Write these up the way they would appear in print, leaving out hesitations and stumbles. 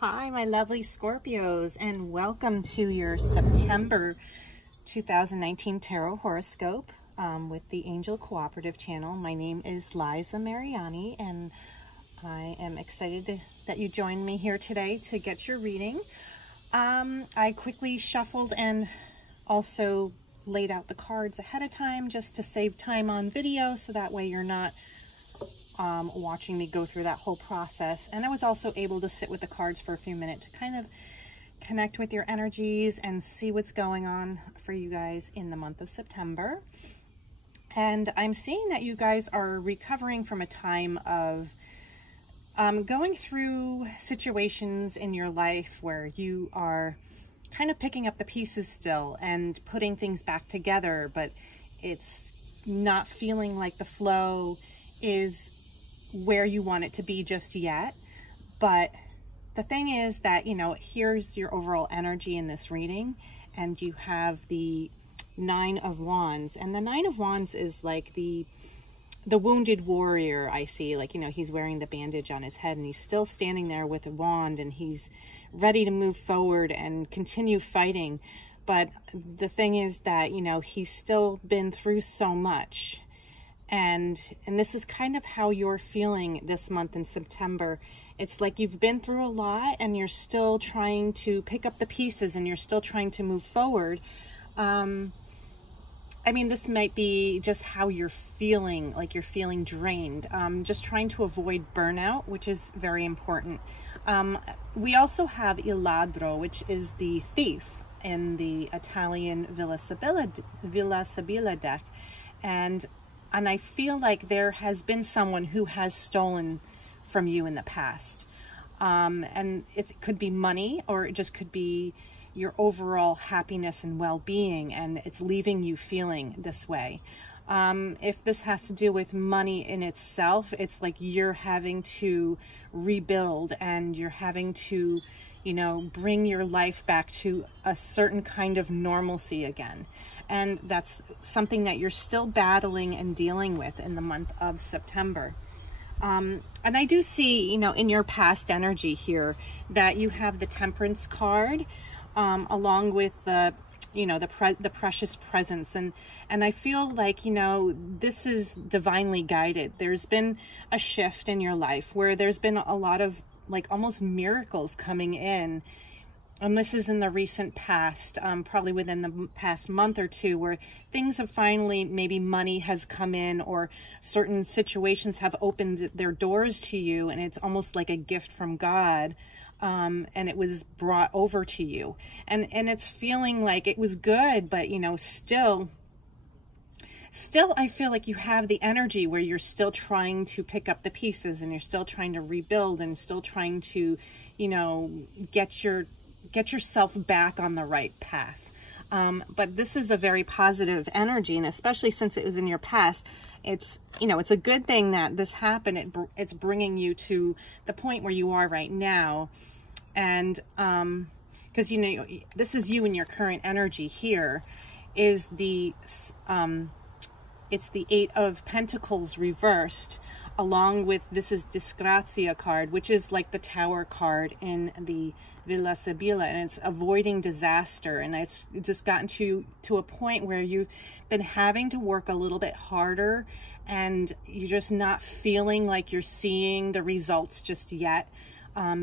Hi, my lovely Scorpios, and welcome to your September 2019 Tarot Horoscope with the Angel Cooperative channel. My name is Liza Mariani, and I am excited that you joined me here today to get your reading. I quickly shuffled and also laid out the cards ahead of time just to save time on video, so that way you're not watching me go through that whole process. And I was also able to sit with the cards for a few minutes to kind of connect with your energies and see what's going on for you guys in the month of September. And I'm seeing that you guys are recovering from a time of going through situations in your life where you are kind of picking up the pieces still and putting things back together, but it's not feeling like the flow is where you want it to be just yet. But the thing is that, you know, here's your overall energy in this reading, and you have the Nine of Wands, and the Nine of Wands is like the wounded warrior. I see, like, you know, he's wearing the bandage on his head and he's still standing there with a wand and he's ready to move forward and continue fighting. But the thing is that, you know, he's still been through so much. And this is kind of how you're feeling this month in September. It's like you've been through a lot and you're still trying to pick up the pieces and you're still trying to move forward. I mean, this might be just how you're feeling, like you're feeling drained. Just trying to avoid burnout, which is very important. We also have Il Ladro, which is the thief in the Italian Villa Sibilla deck. And I feel like there has been someone who has stolen from you in the past. And it could be money, or it just could be your overall happiness and well-being, and it's leaving you feeling this way. If this has to do with money in itself, it's like you're having to rebuild and you're having to, you know, bring your life back to a certain kind of normalcy again. And that's something that you're still battling and dealing with in the month of September. And I do see, you know, in your past energy here that you have the Temperance card along with the, you know, the precious presence. And I feel like, you know, this is divinely guided. There's been a shift in your life where there's been a lot of like almost miracles coming in. And this is in the recent past, probably within the past month or two, where things have finally, maybe money has come in or certain situations have opened their doors to you, and it's almost like a gift from God, and it was brought over to you. And it's feeling like it was good, but, you know, still I feel like you have the energy where you're still trying to pick up the pieces and you're still trying to rebuild and still trying to, you know, get yourself back on the right path. But this is a very positive energy, and especially since it was in your past, it's, you know, it's a good thing that this happened. It's bringing you to the point where you are right now. And because, you know, this is you in your current energy here is the it's the Eight of Pentacles reversed, along with, this is Disgrazia card, which is like the Tower card in the Villa Sibilla, and it's avoiding disaster. And it's just gotten to a point where you've been having to work a little bit harder, and you're just not feeling like you're seeing the results just yet,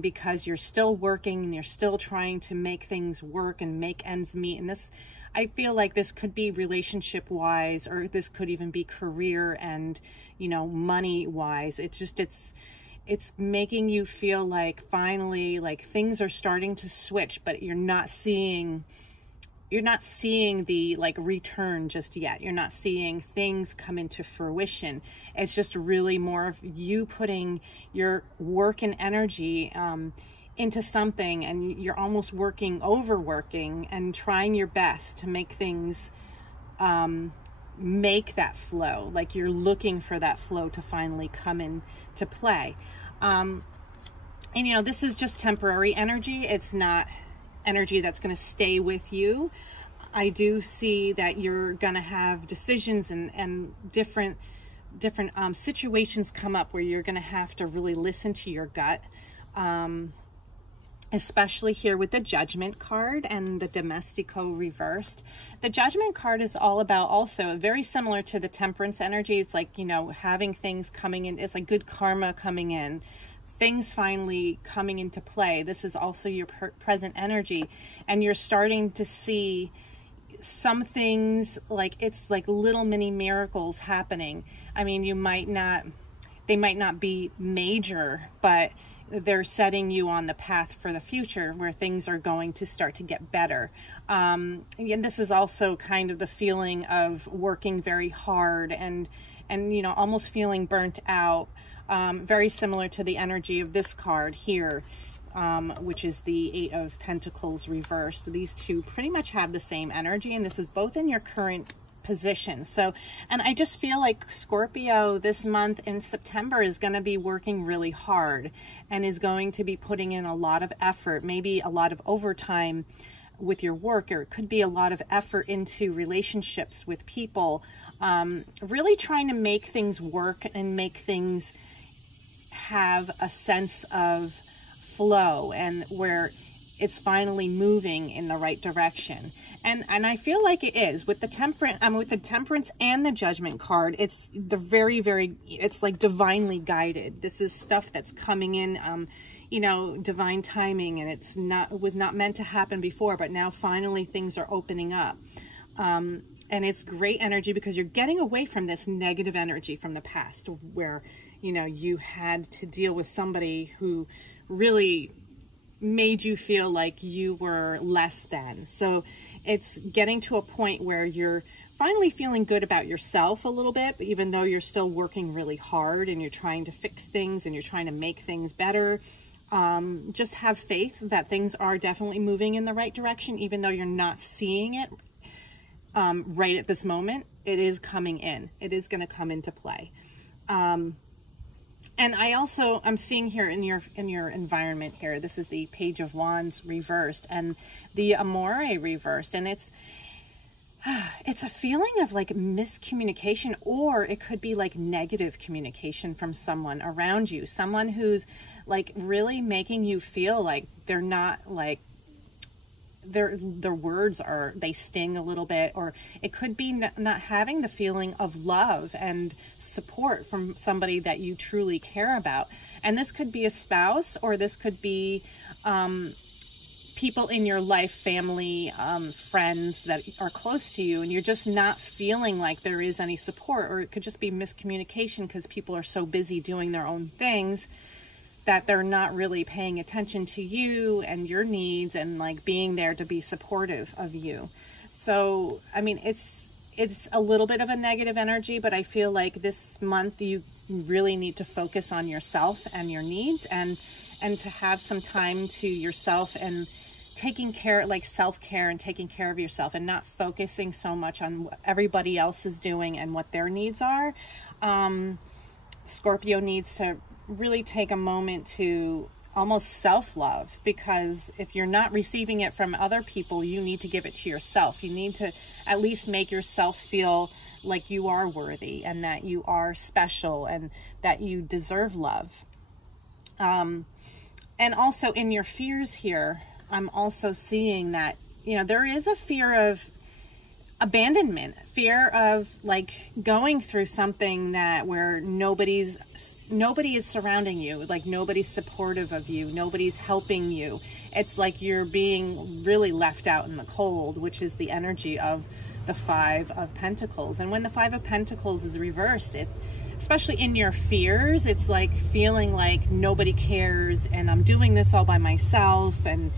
because you're still working and you're still trying to make things work and make ends meet. And this, I feel like this could be relationship wise, or this could even be career and, you know, money wise. It's just, it's making you feel like finally, like things are starting to switch, but you're not seeing the like return just yet. You're not seeing things come into fruition. It's just really more of you putting your work and energy into something, and you're almost overworking and trying your best to make things make that flow. Like you're looking for that flow to finally come into play. And you know, this is just temporary energy. It's not energy that's going to stay with you. I do see that you're going to have decisions and different situations come up where you're going to have to really listen to your gut. especially here with the Judgment card and the Domestico reversed. The Judgment card is all about, also very similar to the Temperance energy. It's like, you know, having things coming in. It's like good karma coming in, things finally coming into play. This is also your present energy, and you're starting to see some things, like it's like little mini miracles happening. I mean, they might not be major, but they're setting you on the path for the future where things are going to start to get better. And this is also kind of the feeling of working very hard and you know, almost feeling burnt out. Very similar to the energy of this card here, which is the Eight of Pentacles reversed. These two pretty much have the same energy, and this is both in your current position. So, and I just feel like Scorpio this month in September is going to be working really hard and is going to be putting in a lot of effort, maybe a lot of overtime with your work, or it could be a lot of effort into relationships with people, really trying to make things work and make things have a sense of flow and where it's finally moving in the right direction. And I feel like it is with the Temperance and the Judgment card. It's the it's like divinely guided. This is stuff that's coming in, you know, divine timing, and it was not meant to happen before, but now finally things are opening up. And it's great energy because you're getting away from this negative energy from the past where, you know, you had to deal with somebody who really made you feel like you were less than. So it's getting to a point where you're finally feeling good about yourself a little bit, even though you're still working really hard and you're trying to fix things and you're trying to make things better. Just have faith that things are definitely moving in the right direction, even though you're not seeing it right at this moment. It is coming in. It is going to come into play. And I'm seeing here in your environment here, this is the Page of Wands reversed and the Amore reversed, and it's a feeling of like miscommunication, or it could be like negative communication from someone around you, someone who's like really making you feel like they're not like, their words they sting a little bit, or it could be not having the feeling of love and support from somebody that you truly care about. And this could be a spouse, or this could be people in your life, family, friends that are close to you, and you're just not feeling like there is any support. Or it could just be miscommunication because people are so busy doing their own things that they're not really paying attention to you and your needs and like being there to be supportive of you. So, I mean, it's a little bit of a negative energy, but I feel like this month you really need to focus on yourself and your needs, and to have some time to yourself and taking care, like self-care and taking care of yourself, and not focusing so much on what everybody else is doing and what their needs are. Scorpio needs to really take a moment to almost self-love, because if you're not receiving it from other people, you need to give it to yourself. You need to at least make yourself feel like you are worthy and that you are special and that you deserve love. And also in your fears here, I'm also seeing that, you know, there is a fear of abandonment, fear of like going through something where nobody is surrounding you, like nobody's supportive of you, nobody's helping you. It's like you're being really left out in the cold, which is the energy of the Five of Pentacles. And when the Five of Pentacles is reversed, especially in your fears, it's like feeling like nobody cares and I'm doing this all by myself, and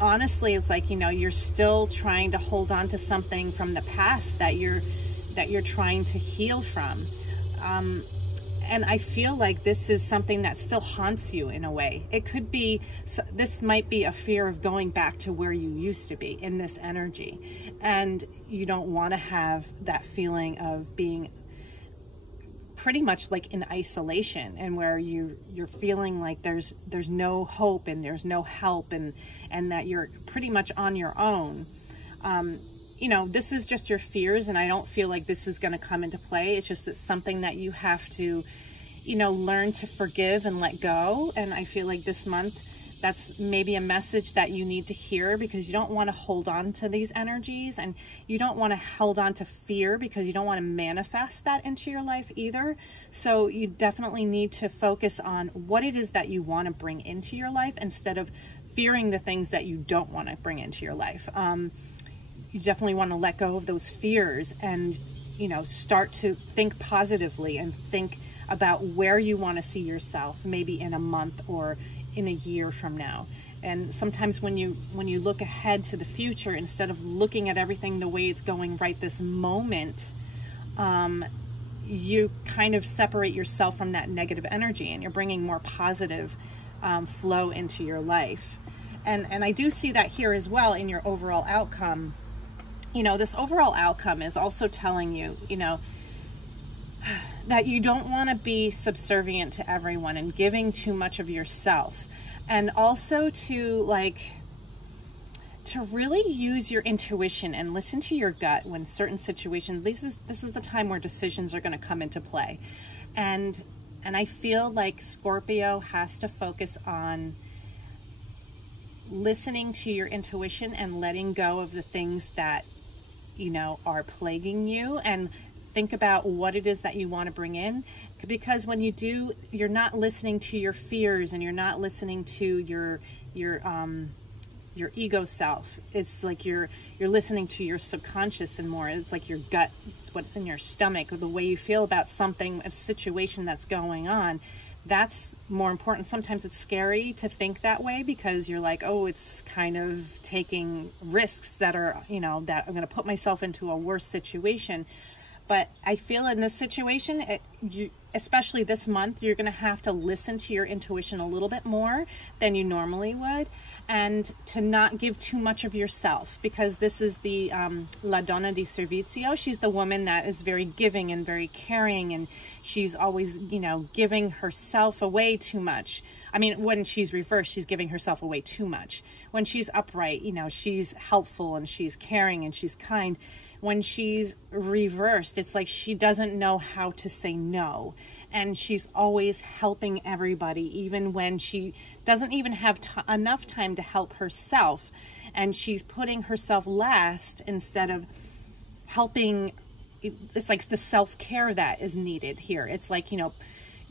honestly, it's like, you know, you're still trying to hold on to something from the past that you're trying to heal from. And I feel like this is something that still haunts you in a way. It could be, this might be a fear of going back to where you used to be in this energy. And you don't want to have that feeling of being pretty much like in isolation, and where you're feeling like there's no hope and there's no help, and that you're pretty much on your own. You know, this is just your fears, and I don't feel like this is going to come into play. It's just that something that you have to you know, learn to forgive and let go. And I feel like this month, that's maybe a message that you need to hear, because you don't want to hold on to these energies, and you don't want to hold on to fear because you don't want to manifest that into your life either. So you definitely need to focus on what it is that you want to bring into your life instead of fearing the things that you don't want to bring into your life. You definitely want to let go of those fears and, you know, start to think positively and think about where you want to see yourself, maybe in a month or in a year from now. And sometimes when you look ahead to the future, instead of looking at everything the way it's going right this moment, you kind of separate yourself from that negative energy, and you're bringing more positive flow into your life. And I do see that here as well in your overall outcome. You know, this overall outcome is also telling you, you know, that you don't want to be subservient to everyone and giving too much of yourself. And also to really use your intuition and listen to your gut when certain situations, this is the time where decisions are going to come into play. And I feel like Scorpio has to focus on listening to your intuition and letting go of the things that, you know, are plaguing you, and think about what it is that you want to bring in. Because when you do, you're not listening to your fears, and you're not listening to your ego self. It's like you're listening to your subconscious and more. It's like your gut, it's what's in your stomach, or the way you feel about something, a situation that's going on. That's more important. Sometimes it's scary to think that way, because you're like, oh, it's kind of taking risks that are, you know, that I'm going to put myself into a worse situation. But I feel in this situation, especially this month, you're going to have to listen to your intuition a little bit more than you normally would, and to not give too much of yourself, because this is the La Donna di Servizio. She's the woman that is very giving and very caring, and she's always, you know, giving herself away too much. I mean, when she's reversed, she's giving herself away too much. When she's upright, you know, she's helpful and she's caring and she's kind. When she's reversed, it's like she doesn't know how to say no. And she's always helping everybody, even when she doesn't even have enough time to help herself. And she's putting herself last instead of helping. It's like the self-care that is needed here. It's like, you know,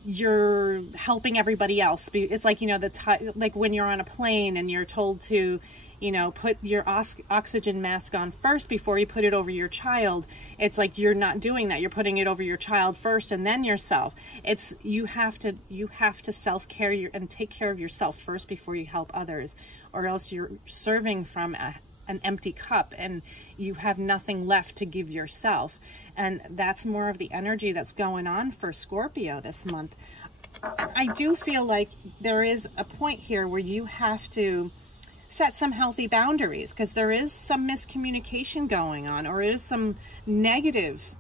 you're helping everybody else. It's like, you know, like when you're on a plane and you're told to, you know, put your oxygen mask on first before you put it over your child. It's like you're not doing that. You're putting it over your child first and then yourself. It's you have to self-care and take care of yourself first before you help others, or else you're serving from an empty cup and you have nothing left to give yourself. And that's more of the energy that's going on for Scorpio this month. I do feel like there is a point here where you have to set some healthy boundaries, because there is some miscommunication going on, or is some negative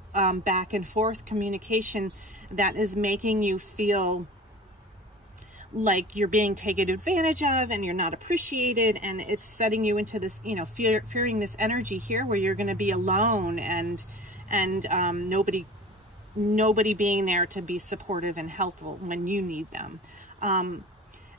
back and forth communication that is making you feel like you're being taken advantage of and you're not appreciated, and it's setting you into this, you know, fearing this energy here where you're going to be alone and nobody being there to be supportive and helpful when you need them.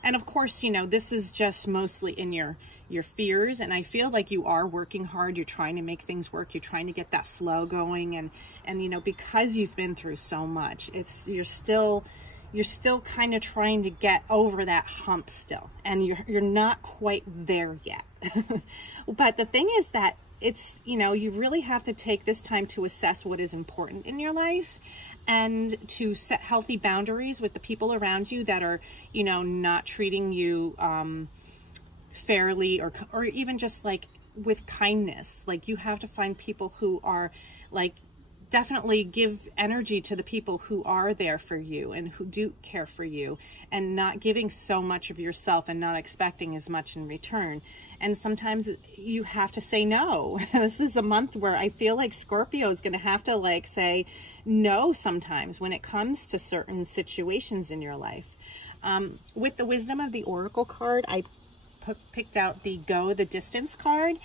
And of course, you know, this is just mostly in your fears, and I feel like you are working hard. You're trying to make things work. You're trying to get that flow going, and you know, because you've been through so much, you're still kind of trying to get over that hump still, and you're not quite there yet. But the thing is that it's, you know, you really have to take this time to assess what is important in your life, and to set healthy boundaries with the people around you that are, you know, not treating you fairly, or even just like with kindness. Like, you have to find people who are like, definitely give energy to the people who are there for you and who do care for you, and not giving so much of yourself and not expecting as much in return. And sometimes you have to say no. This is a month where I feel like Scorpio is going to have to like say no sometimes when it comes to certain situations in your life. With the Wisdom of the Oracle card, I picked out the Go the Distance card,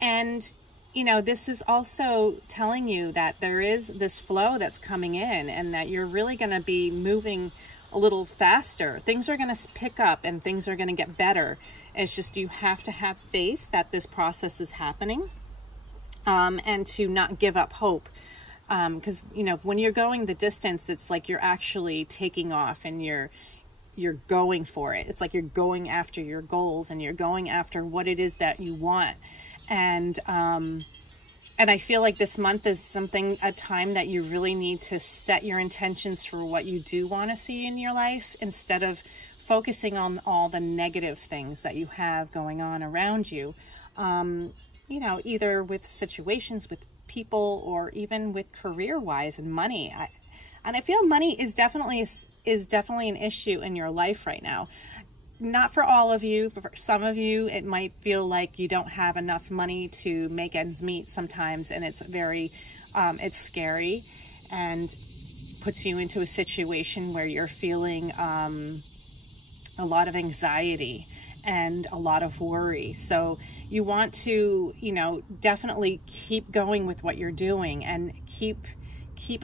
and you know, this is also telling you that there is this flow that's coming in, and that you're really going to be moving a little faster. Things are going to pick up and things are going to get better. It's just you have to have faith that this process is happening, and to not give up hope. Because, you know, when you're going the distance, it's like you're actually taking off and you're going for it. It's like you're going after your goals and you're going after what it is that you want. And I feel like this month is a time that you really need to set your intentions for what you do want to see in your life, instead of focusing on all the negative things that you have going on around you. You know, either with situations, with people, or even with career-wise and money. And I feel money is definitely an issue in your life right now. Not for all of you, but for some of you, it might feel like you don't have enough money to make ends meet sometimes, and it's very, it's scary and puts you into a situation where you're feeling a lot of anxiety and a lot of worry. So you want to, you know, definitely keep going with what you're doing and keep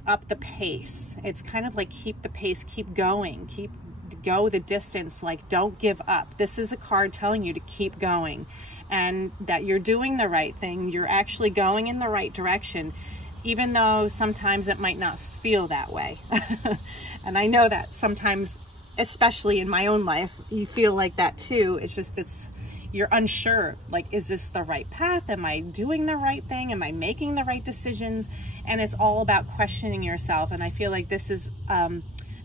up the pace. It's kind of like keep the pace, keep going, go the distance, like don't give up. This is a card telling you to keep going and that you're doing the right thing. You're actually going in the right direction, even though sometimes it might not feel that way. And I know that sometimes, especially in my own life, you feel like that too. It's just, you're unsure, like, is this the right path? Am I doing the right thing? Am I making the right decisions? And it's all about questioning yourself. And I feel like this is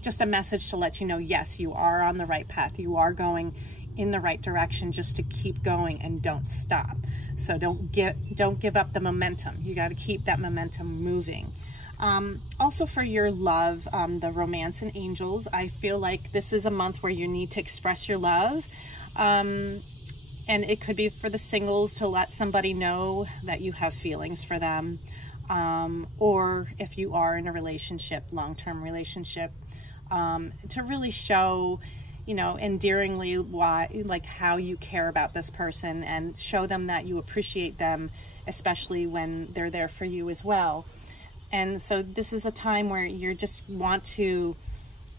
just a message to let you know, yes, you are on the right path. You are going in the right direction, just to keep going and don't stop. So don't give up the momentum. You got to keep that momentum moving. Also for your love, the romance and angels, I feel like this is a month where you need to express your love. And it could be for the singles, to let somebody know that you have feelings for them. Or if you are in a relationship, long-term relationship, to really show, you know, endearingly how you care about this person, and show them that you appreciate them, especially when they're there for you as well. And so this is a time where you just want to,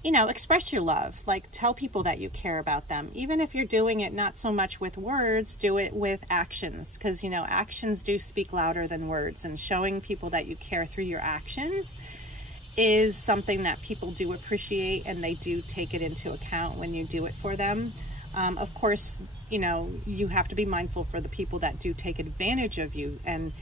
you know, express your love, like tell people that you care about them. Even if you're doing it not so much with words, do it with actions, because, you know, actions do speak louder than words, and showing people that you care through your actions is something that people do appreciate, and they do take it into account when you do it for them. Of course, you know, you have to be mindful for the people that do take advantage of you, and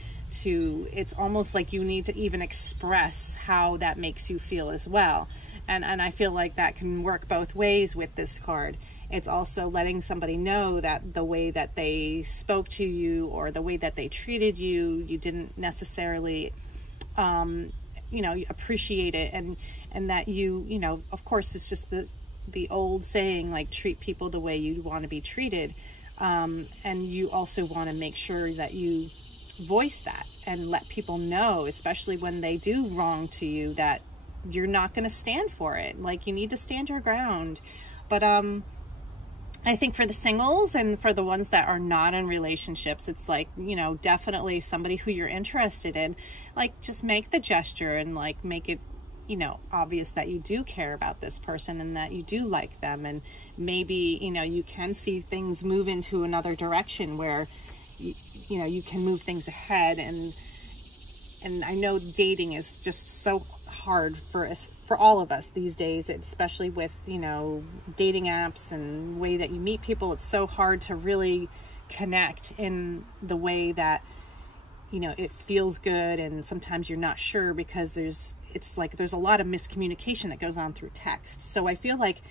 it's almost like you need to even express how that makes you feel as well. And I feel like that can work both ways with this card. It's also letting somebody know that the way that they spoke to you, or the way that they treated you, you didn't necessarily, you know, appreciate it. And that you know, of course, it's just the old saying, like, treat people the way you want to be treated. And you also want to make sure that you voice that and let people know, especially when they do wrong to you, that you're not going to stand for it. Like, you need to stand your ground. But I think for the singles and for the ones that are not in relationships, it's like, you know, definitely somebody who you're interested in, like, just make the gesture and, like, make it, you know, obvious that you do care about this person and that you do like them. And maybe, you know, you can see things move into another direction where you know, you can move things ahead. And I know dating is just so hard for all of us these days, especially with, you know, dating apps and the way that you meet people. It's so hard to really connect in the way that, you know, it feels good. And sometimes you're not sure, because there's a lot of miscommunication that goes on through text. So I feel like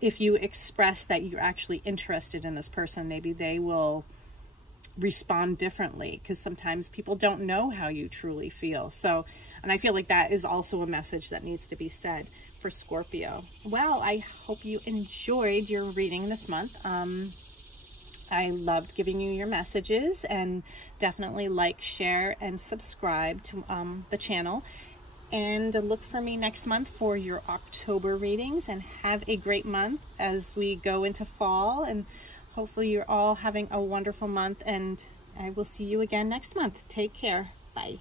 if you express that you're actually interested in this person, maybe they will respond differently, because sometimes people don't know how you truly feel. So, and I feel like that is also a message that needs to be said for Scorpio. Well, I hope you enjoyed your reading this month. I loved giving you your messages, and definitely like, share, and subscribe to the channel. And look for me next month for your October readings, and have a great month as we go into fall. And hopefully you're all having a wonderful month, and I will see you again next month. Take care. Bye.